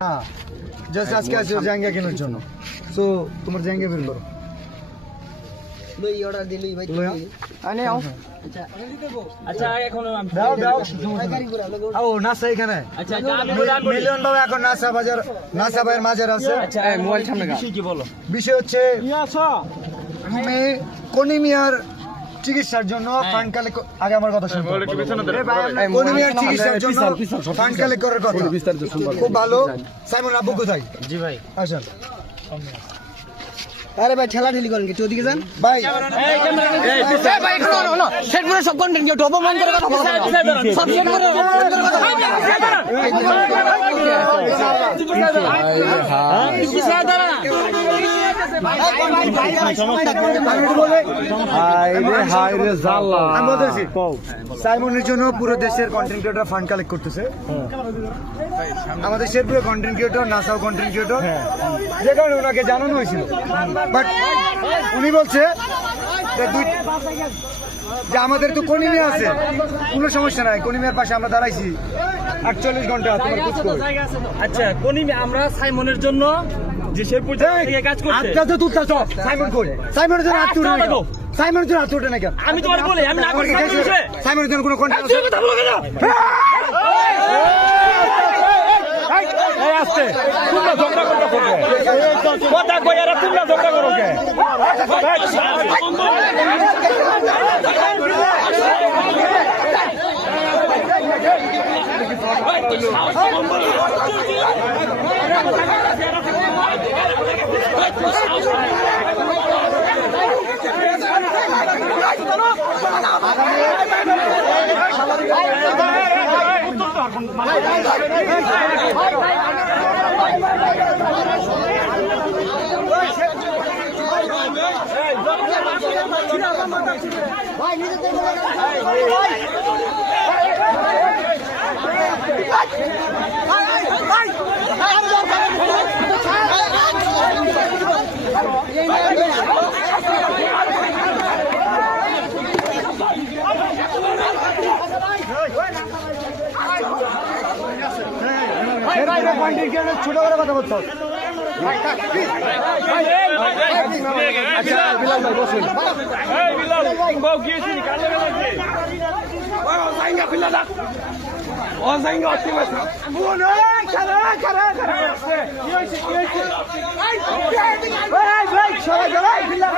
हाँ जस्ट आज क्या जाएंगे কেনার জন্য সো তোমার জায়গা বের করো লই অর্ডার দিলি ভাই আনে আও আচ্ছা এখন দাও দাও আও নাসা এখানে আচ্ছা মিলিয়ন বাবা এখন নাসা বাজার নাসা ভাইয়ের মাজার আছে আচ্ছা মোবাইল সামনে বিষয় কি বলো বিষয় হচ্ছে তুমি কোনিমিয়ার চিকিৎসার জন্য ফান্ড কালেক্ট আগে আমার কথা শুনুন কোনিমিয়ার চিকিৎসার জন্য ফান্ড কালেক্ট করার কথা খুব ভালো সাইমন আব্বু কোথায় জি ভাই আসেন আরে ভাই ঠেলা ঠেলি করেন কিছু ওদিকে যান ভাই এই ভাই একটু সেট করে সব কন্টেন্ট কেউ ডবল মান করে কথা বলো সব সেট করে সাইমনের জন্য পুরো দেশের কন্টেন্ট ক্রিয়েটর ফান্ড কালেক্ট করতেছে আমাদের শেরপুরের কন্টেন্ট ক্রিয়েটর নাসাও কন্টেন্ট ক্রিয়েটর যে কারণে ওনাকে জানানো হয়েছিল বাট উনি বলছে যে আমাদের তো কোনিমিয়া আছে কোনো সমস্যা নাই কোনিমিয়ার পাশে আমরা দাঁড়াইছি 48 ঘন্টা তোমার খোঁজ করো আচ্ছা কোনিমি আমরা সাইমনের জন্য যে শেরপুর থেকে কাজ করতে আজকে তো তুলতা সব সাইমন কই সাইমনের জন্য হাত তুলে নাও সাইমনের জন্য হাত তুলে না কেন আমি তোমার বলি আমি না করি সাইমনের জন্য কোনো কন্টেন্ট আছে কথা বলো কেন এই আস্তে তোমরা ঝগড়া করতে হবে কথা কইরা তোমরা ঝগড়া করো কে ছোট করে কথা বলতো আচ্ছা বিলাল ভাই বসুন এই বিলাল বাউ গিয়েছি কাল লাগে ওয়াইঙ্গা ফিলা দা ওয়াইঙ্গা অতি মাছ বুন এই খারা কি হইছে এই ভাই সবাই ফিলা